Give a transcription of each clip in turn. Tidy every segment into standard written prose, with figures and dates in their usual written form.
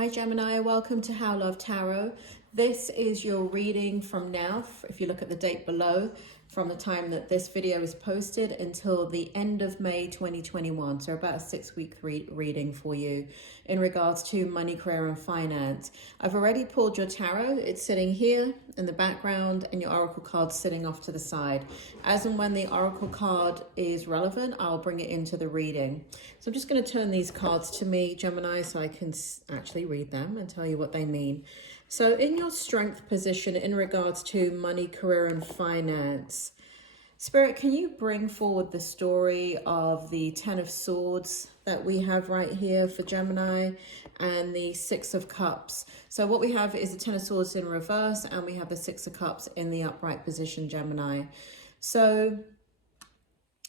Hi Gemini, welcome to How Love Tarot. This is your reading from now, if you look at the date below, from the time that this video is posted until the end of May 2021. So about a 6-week reading for you in regards to money, career and finance. I've already pulled your tarot. It's sitting here in the background and your oracle card's sitting off to the side. As and when the oracle card is relevant, I'll bring it into the reading. So I'm just going to turn these cards to me, Gemini, so I can actually read them and tell you what they mean. So in your strength position in regards to money, career and finance, Spirit, can you bring forward the story of the Ten of Swords that we have right here for Gemini and the Six of Cups? So what we have is the Ten of Swords in reverse and we have the Six of Cups in the upright position, Gemini. So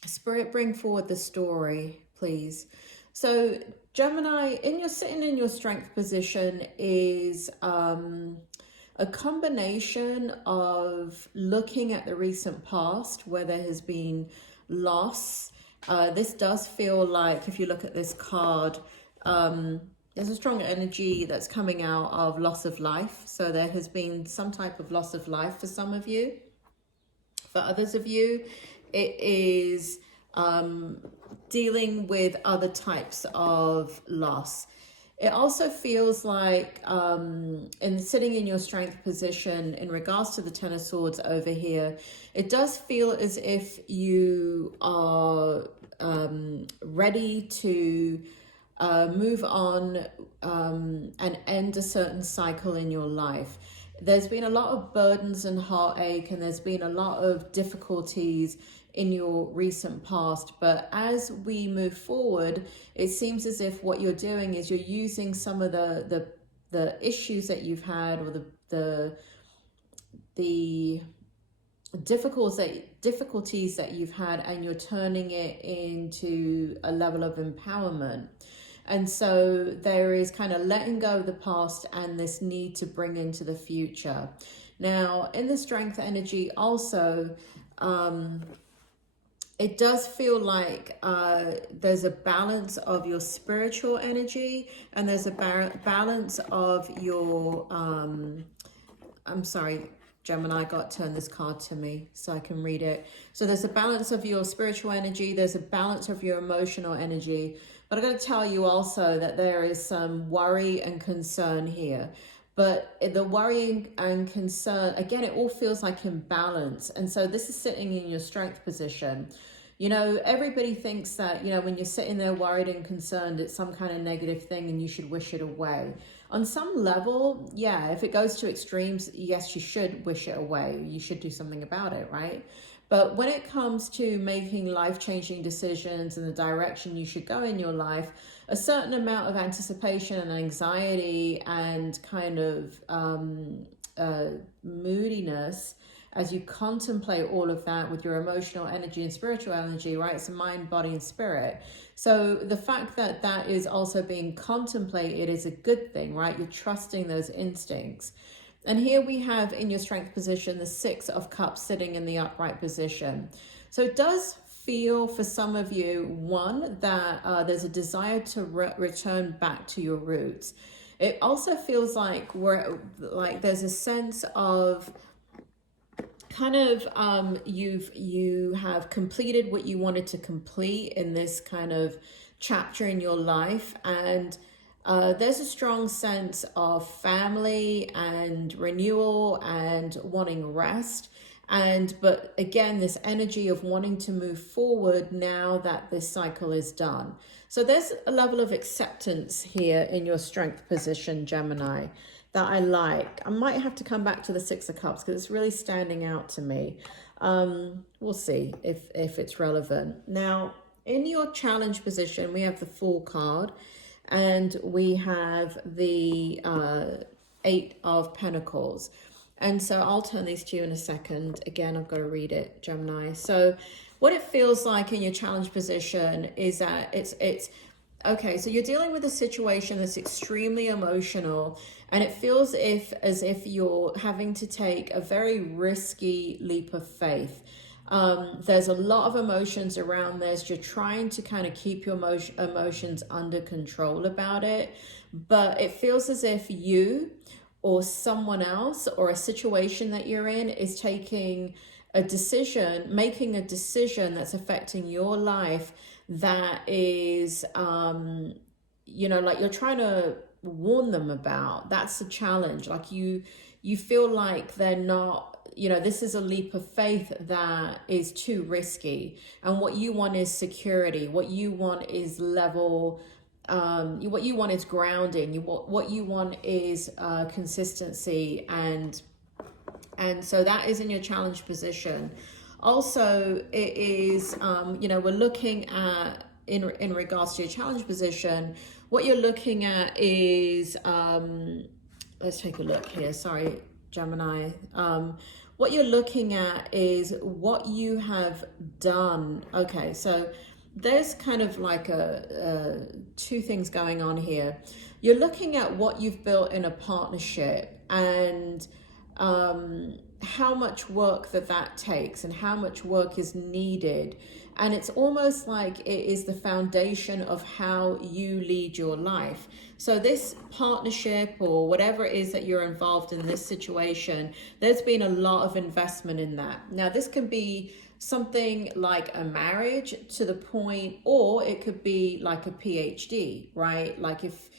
Spirit, bring forward the story, please. So Gemini, sitting in your strength position is a combination of looking at the recent past where there has been loss. This does feel like, if you look at this card, there's a strong energy that's coming out of loss of life. So there has been some type of loss of life for some of you. For others of you, it is dealing with other types of loss. It also feels like in sitting in your strength position in regards to the Ten of Swords over here, it does feel as if you are ready to move on and end a certain cycle in your life. There's been a lot of burdens and heartache, and there's been a lot of difficulties in your recent past, but as we move forward, it seems as if what you're doing is you're using some of the issues that you've had, or the difficulties that you've had, and you're turning it into a level of empowerment. And so there is kind of letting go of the past and this need to bring into the future. Now, in the strength energy also, it does feel like there's a balance of your spiritual energy, and there's a balance of your, I'm sorry, Gemini, turn this card to me so I can read it. So there's a balance of your spiritual energy, there's a balance of your emotional energy, but I've got to tell you also that there is some worry and concern here. But the worrying and concern, again, it all feels like imbalance. And so this is sitting in your strength position. You know, everybody thinks that, you know, when you're sitting there worried and concerned, it's some kind of negative thing and you should wish it away. On some level, yeah, if it goes to extremes, yes, you should wish it away. You should do something about it, right? But when it comes to making life-changing decisions and the direction you should go in your life, a certain amount of anticipation and anxiety and kind of moodiness as you contemplate all of that with your emotional energy and spiritual energy, right? It's a mind, body, and spirit. So the fact that that is also being contemplated is a good thing, right? You're trusting those instincts. And here we have in your strength position, the Six of Cups sitting in the upright position. So it does feel for some of you, one, that there's a desire to return back to your roots. It also feels like there's a sense of kind of you have completed what you wanted to complete in this kind of chapter in your life, and there's a strong sense of family and renewal and wanting rest, but again, this energy of wanting to move forward now that this cycle is done. So there's a level of acceptance here in your strength position, Gemini, that I like. I might have to come back to the Six of Cups because it's really standing out to me. We'll see if it's relevant. Now, in your challenge position, we have the Fool card, and we have the Eight of Pentacles. And so I'll turn these to you in a second. Again, I've got to read it, Gemini. So what it feels like in your challenge position is that it's okay, so you're dealing with a situation that's extremely emotional, and it feels as if you're having to take a very risky leap of faith. There's a lot of emotions around this. You're trying to kind of keep your emotions under control about it, but it feels as if you or someone else or a situation that you're in is taking a decision, making a decision that's affecting your life that is, you know, like you're trying to warn them about. That's a challenge. Like you feel like they're not, you know, this is a leap of faith that is too risky. And what you want is security. What you want is level, what you want is grounding. What you want is consistency. And so that is in your challenge position. Also, it is, you know, we're looking at, in regards to your challenge position, what you're looking at is, let's take a look here. Sorry, Gemini. What you're looking at is what you have done. Okay, so there's kind of like two things going on here. You're looking at what you've built in a partnership and how much work that takes and how much work is needed. And it's almost like it is the foundation of how you lead your life. So this partnership or whatever it is that you're involved in this situation, there's been a lot of investment in that. Now, this can be something like a marriage to the point, or it could be like a PhD, right? Like if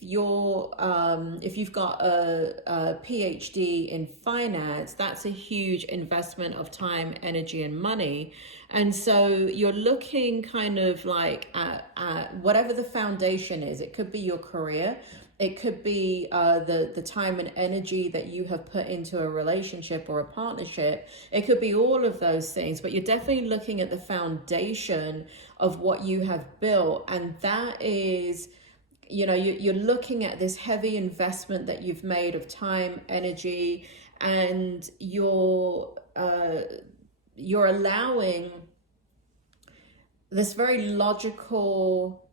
you've got a PhD in finance, that's a huge investment of time, energy, and money. And so you're looking kind of like at whatever the foundation is. It could be your career. It could be the time and energy that you have put into a relationship or a partnership. It could be all of those things, but you're definitely looking at the foundation of what you have built. And that is, you know, you're looking at this heavy investment that you've made of time, energy, and you're allowing this very logical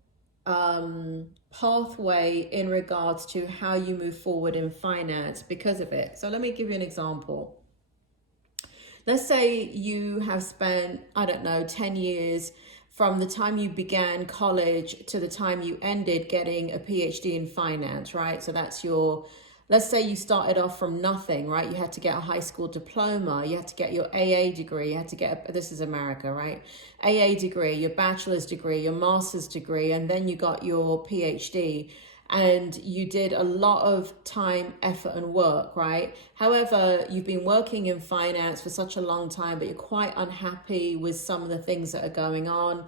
pathway in regards to how you move forward in finance because of it. So let me give you an example. Let's say you have spent, I don't know, 10 years from the time you began college to the time you ended getting a PhD in finance, right? So that's your, let's say you started off from nothing, right? You had to get a high school diploma, you had to get your AA degree, you had to get, this is America, right? AA degree, your bachelor's degree, your master's degree, and then you got your PhD. And you did a lot of time, effort, and work, right? However, you've been working in finance for such a long time, but you're quite unhappy with some of the things that are going on.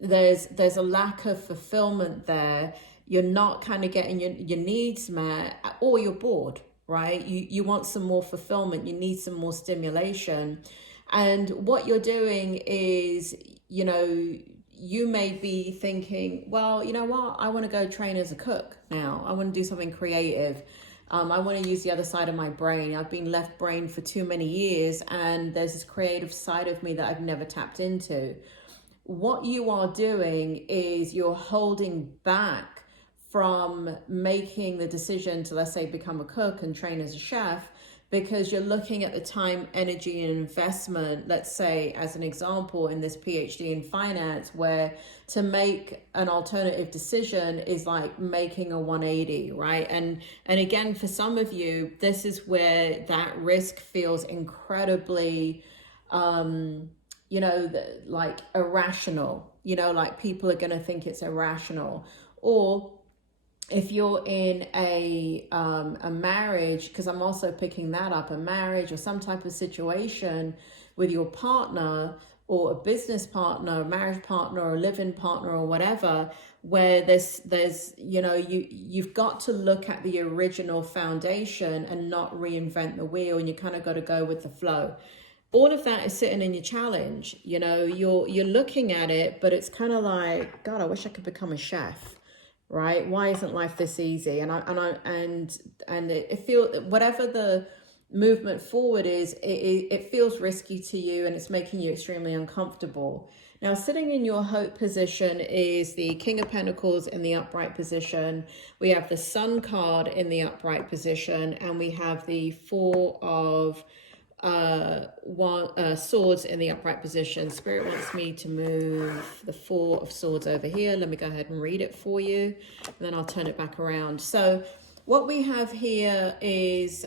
There's a lack of fulfillment there. You're not kind of getting your needs met, or you're bored, right? You want some more fulfillment. You need some more stimulation. And what you're doing is, you know, you may be thinking, well, you know what? I want to go train as a cook now. I want to do something creative. I want to use the other side of my brain. I've been left brain for too many years, and there's this creative side of me that I've never tapped into. What you are doing is you're holding back from making the decision to, let's say, become a cook and train as a chef, because you're looking at the time, energy, and investment, let's say, as an example, in this PhD in finance, where to make an alternative decision is like making a 180, right? And again, for some of you, this is where that risk feels incredibly, you know, like irrational, you know, like people are going to think it's irrational. Or if you're in a marriage, because I'm also picking that up, a marriage or some type of situation with your partner or a business partner, a marriage partner or a live-in partner or whatever, where there's you know, you've got to look at the original foundation and not reinvent the wheel, and you kind of got to go with the flow. All of that is sitting in your challenge. You know, you're looking at it, but it's kind of like, God, I wish I could become a chef. Right? Why isn't life this easy? And it feels, whatever the movement forward is, it feels risky to you, and it's making you extremely uncomfortable. Now, sitting in your hope position is the King of Pentacles in the upright position. We have the Sun card in the upright position, and we have the Four of swords in the upright position. Spirit wants me to move the 4 of swords over here. Let me go ahead and read it for you, and then I'll turn it back around. So what we have here is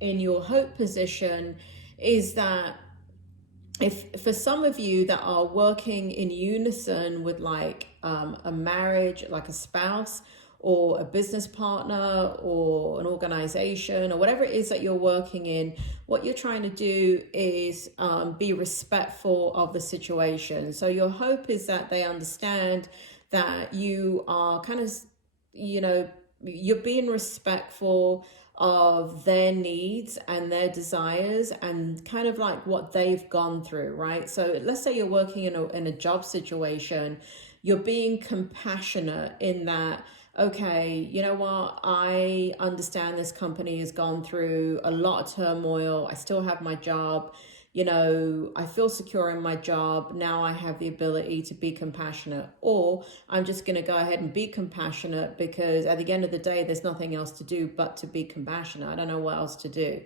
in your hope position is that if for some of you that are working in unison with like a marriage, like a spouse or a business partner or an organization or whatever it is that you're working in, what you're trying to do is be respectful of the situation. So your hope is that they understand that you are kind of, you know, you're being respectful of their needs and their desires and kind of like what they've gone through, right? So let's say you're working in a job situation, you're being compassionate in that, okay, you know what, I understand this company has gone through a lot of turmoil. I still have my job. You know, I feel secure in my job. Now I have the ability to be compassionate, or I'm just going to go ahead and be compassionate because at the end of the day, there's nothing else to do but to be compassionate. I don't know what else to do,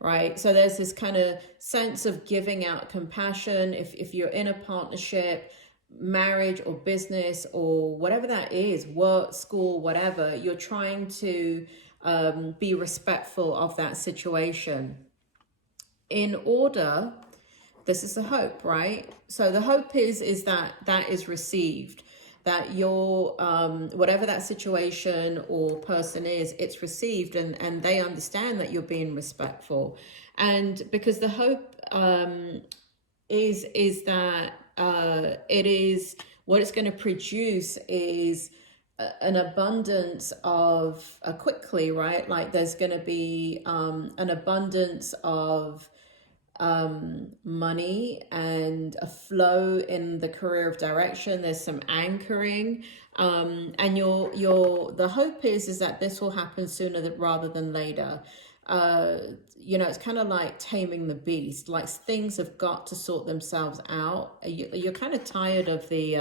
right? So there's this kind of sense of giving out compassion. If you're in a partnership, marriage or business or whatever that is, work, school, whatever, you're trying to be respectful of that situation. In order, this is the hope, right? So the hope is that that is received, that your whatever that situation or person is, it's received, and they understand that you're being respectful. And because the hope is that it is what it's going to produce is an abundance of quickly, right? Like there's going to be an abundance of money and a flow in the career of direction. There's some anchoring, and the hope is that this will happen sooner rather than later. You know, it's kind of like taming the beast. Like things have got to sort themselves out. You're kind of tired of the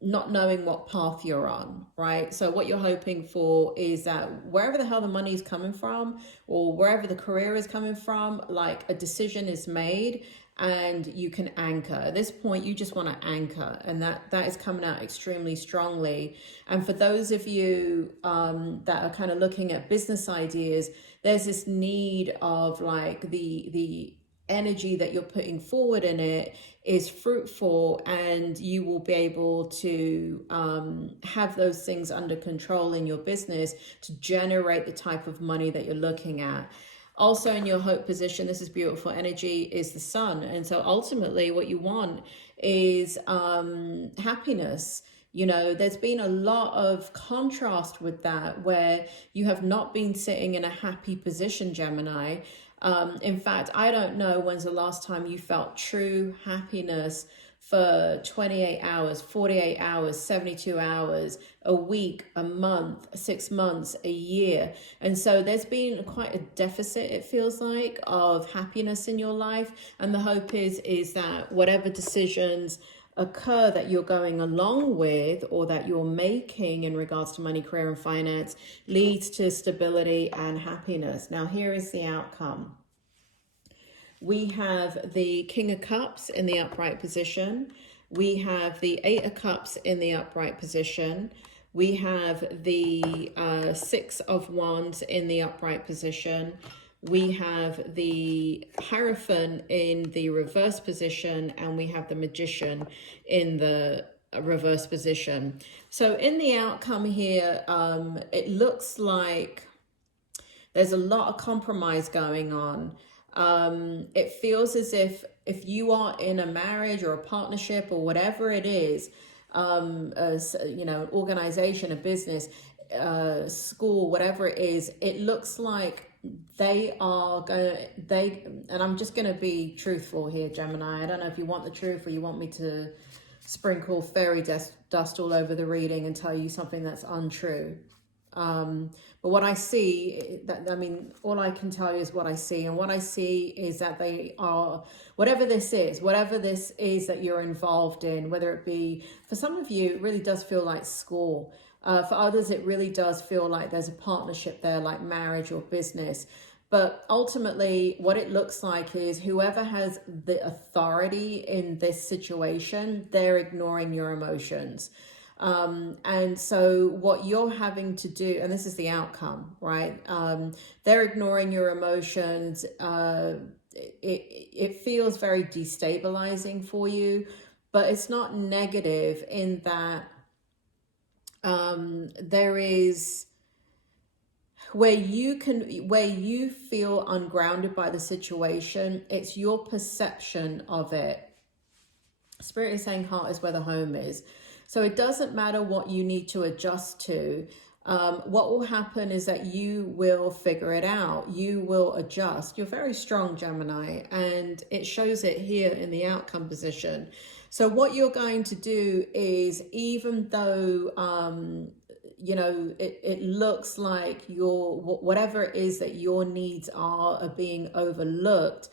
not knowing what path you're on, right? So what you're hoping for is that wherever the hell the money is coming from or wherever the career is coming from, like a decision is made and you can anchor. At this point, you just want to anchor, and that is coming out extremely strongly. And for those of you that are kind of looking at business ideas, there's this need of like the energy that you're putting forward in it is fruitful, and you will be able to have those things under control in your business to generate the type of money that you're looking at. Also in your hope position, this is beautiful energy, is the sun. And so ultimately what you want is happiness. You know, there's been a lot of contrast with that, where you have not been sitting in a happy position, Gemini. In fact, I don't know when's the last time you felt true happiness for 28 hours, 48 hours, 72 hours, a week, a month, 6 months, a year. And so there's been quite a deficit, it feels like, of happiness in your life. And the hope is that whatever decisions occur that you're going along with or that you're making in regards to money, career, and finance leads to stability and happiness. Now, here is the outcome. We have the King of Cups in the upright position. We have the Eight of Cups in the upright position. We have the Six of Wands in the upright position. We have the Hierophant in the reverse position, and we have the Magician in the reverse position. So in the outcome here, it looks like there's a lot of compromise going on. It feels as if you are in a marriage or a partnership or whatever it is, as, you know, an organization, a business, school, whatever it is, it looks like and I'm just going to be truthful here, Gemini. I don't know if you want the truth or you want me to sprinkle fairy dust all over the reading and tell you something that's untrue. But what I see, all I can tell you is what I see. And what I see is that they are, whatever this is that you're involved in, whether it be, for some of you, it really does feel like school. For others, it really does feel like there's a partnership there, like marriage or business. But ultimately, what it looks like is whoever has the authority in this situation, they're ignoring your emotions. And so what you're having to do, and this is the outcome, right? They're ignoring your emotions. It feels very destabilizing for you, but it's not negative in that there is where you feel ungrounded by the situation. It's your perception of it. Spirit is saying heart is where the home is. So it doesn't matter what you need to adjust to. What will happen is that you will figure it out. You will adjust. You're very strong, Gemini, and it shows it here in the outcome position. So what you're going to do is, even though you know, it looks like whatever it is that your needs are being overlooked,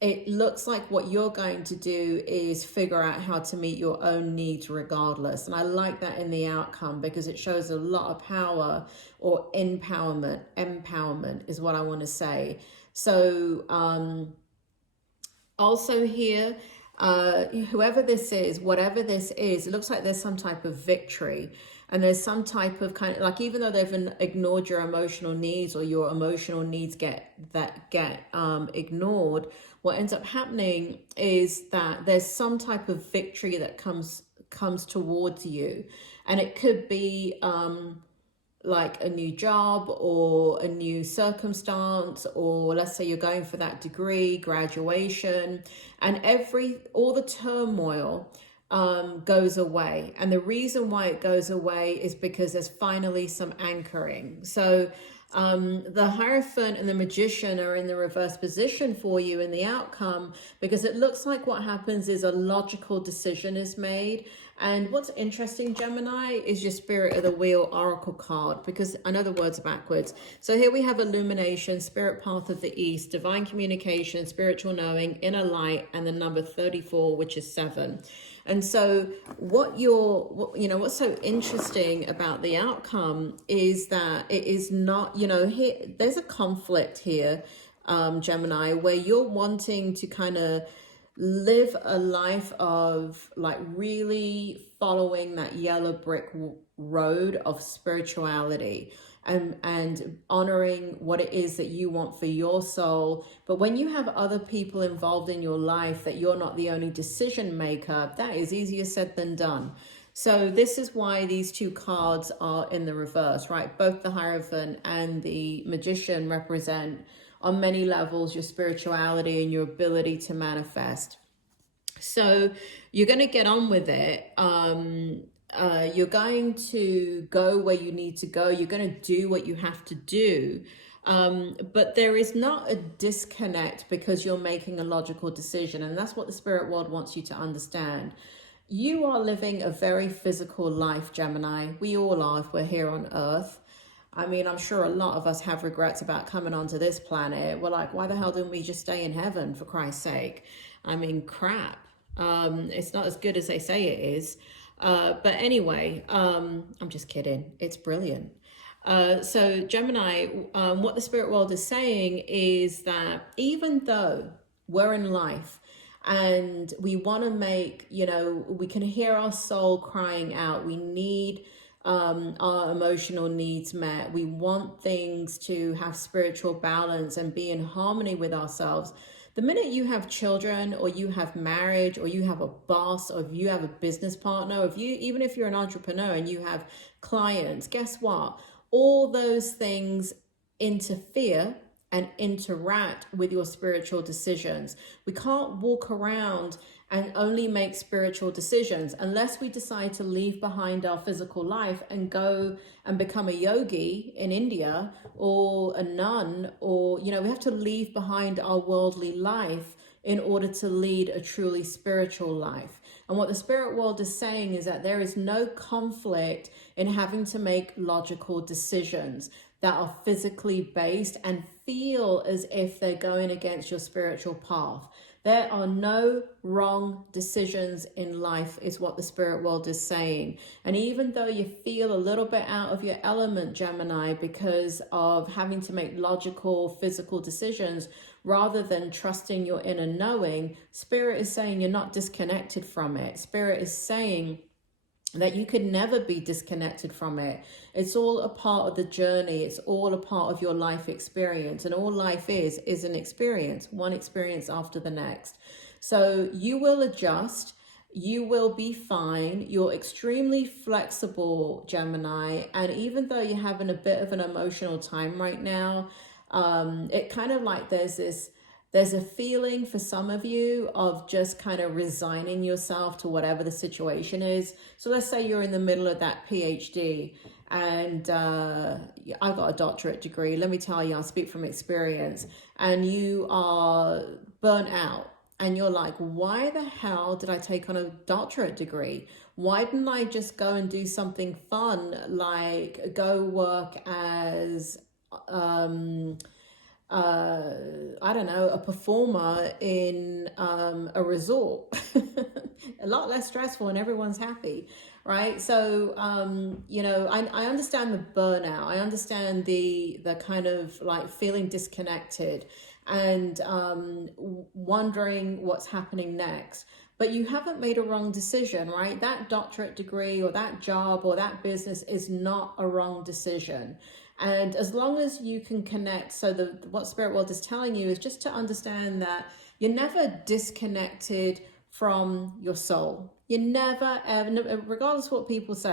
it looks like what you're going to do is figure out how to meet your own needs regardless. And I like that in the outcome because it shows a lot of power, or empowerment is what I want to say. So also here, whoever this is, whatever this is, it looks like there's some type of victory. And there's some type of kind of like, even though they've ignored your emotional needs, or your emotional needs get ignored, what ends up happening is that there's some type of victory that comes towards you. And it could be like a new job, or a new circumstance, or let's say you're going for that degree, graduation, and all the turmoil goes away. And the reason why it goes away is because there's finally some anchoring. So the Hierophant and the Magician are in the reverse position for you in the outcome, because it looks like what happens is a logical decision is made. And what's interesting, Gemini, is your Spirit of the Wheel Oracle card, because I know the words are backwards. So here we have Illumination, Spirit Path of the East, Divine Communication, Spiritual Knowing, Inner Light, and the number 34, which is 7. And so what's so interesting about the outcome is that it is not, here, there's a conflict here, Gemini, where you're wanting to kind of live a life of like really following that yellow brick road of spirituality, and honoring what it is that you want for your soul. But when you have other people involved in your life, that you're not the only decision maker, that is easier said than done. So this is why these two cards are in the reverse, right? Both the Hierophant and the Magician represent, on many levels, your spirituality and your ability to manifest. So you're going to get on with it. You're going to go where you need to go. You're going to do what you have to do. But there is not a disconnect because you're making a logical decision. And that's what the spirit world wants you to understand. You are living a very physical life, Gemini. We all are if we're here on Earth. I mean, I'm sure a lot of us have regrets about coming onto this planet. We're like, why the hell didn't we just stay in heaven, for Christ's sake? I mean, crap. It's not as good as they say it is. But anyway, I'm just kidding. It's brilliant. So Gemini, what the spirit world is saying is that even though we're in life and we want to make, we can hear our soul crying out, we need our emotional needs met, we want things to have spiritual balance and be in harmony with ourselves. The minute you have children, or you have marriage, or you have a boss, or if you have a business partner, even if you're an entrepreneur and you have clients, guess what? All those things interfere and interact with your spiritual decisions. We can't walk around and only make spiritual decisions unless we decide to leave behind our physical life and go and become a yogi in India, or a nun, or, we have to leave behind our worldly life in order to lead a truly spiritual life. And what the spirit world is saying is that there is no conflict in having to make logical decisions that are physically based and feel as if they're going against your spiritual path. There are no wrong decisions in life, is what the spirit world is saying. And even though you feel a little bit out of your element, Gemini, because of having to make logical, physical decisions, rather than trusting your inner knowing, Spirit is saying you're not disconnected from it. Spirit is saying that you could never be disconnected from it. It's all a part of the journey. It's all a part of your life experience. And all life is an experience, one experience after the next. So you will adjust. You will be fine. You're extremely flexible, Gemini. And even though you're having a bit of an emotional time right now, it kind of like there's a feeling for some of you of just kind of resigning yourself to whatever the situation is. So let's say you're in the middle of that PhD, and I got a doctorate degree. Let me tell you, I speak from experience, and you are burnt out. And you're like, why the hell did I take on a doctorate degree? Why didn't I just go and do something fun, like go work as I don't know, a performer in a resort? A lot less stressful and everyone's happy, right? So, you know, I understand the burnout. I understand the kind of like feeling disconnected and wondering what's happening next. But you haven't made a wrong decision, right? That doctorate degree or that job or that business is not a wrong decision. And as long as you can connect, so what Spirit World is telling you is just to understand that you're never disconnected from your soul. You never, ever, regardless of what people say.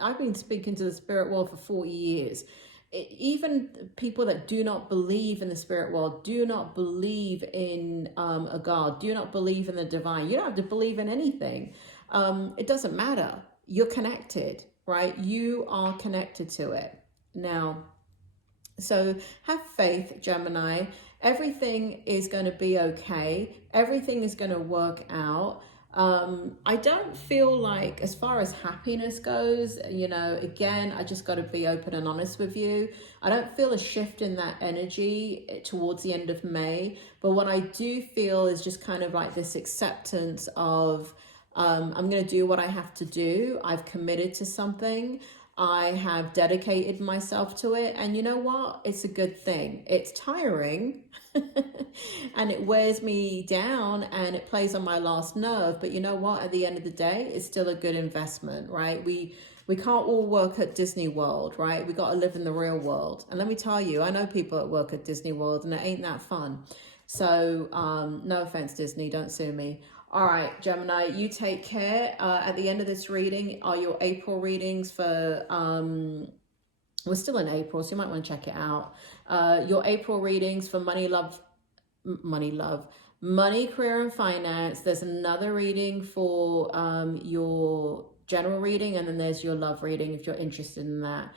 I've been speaking to the Spirit World for 40 years. Even people that do not believe in the spirit world, do not believe in a God, do not believe in the divine. You don't have to believe in anything. It doesn't matter. You're connected, right? You are connected to it. Now, so have faith, Gemini. Everything is going to be okay. Everything is going to work out. I don't feel like, as far as happiness goes, you know, again, I just got to be open and honest with you. I don't feel a shift in that energy towards the end of May. But what I do feel is just kind of like this acceptance of, I'm going to do what I have to do. I've committed to something. I have dedicated myself to it. And you know what? It's a good thing. It's tiring and it wears me down and it plays on my last nerve. But you know what? At the end of the day, it's still a good investment, right? We can't all work at Disney World, right? We got to live in the real world. And let me tell you, I know people that work at Disney World and it ain't that fun. So no offense, Disney, don't sue me. All right, Gemini, you take care. At the end of this reading are your April readings for, we're still in April, so you might want to check it out. Your April readings for money, career, and finance. There's another reading for your general reading, and then there's your love reading if you're interested in that.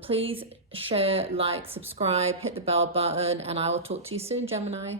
Please share, like, subscribe, hit the bell button, and I will talk to you soon, Gemini.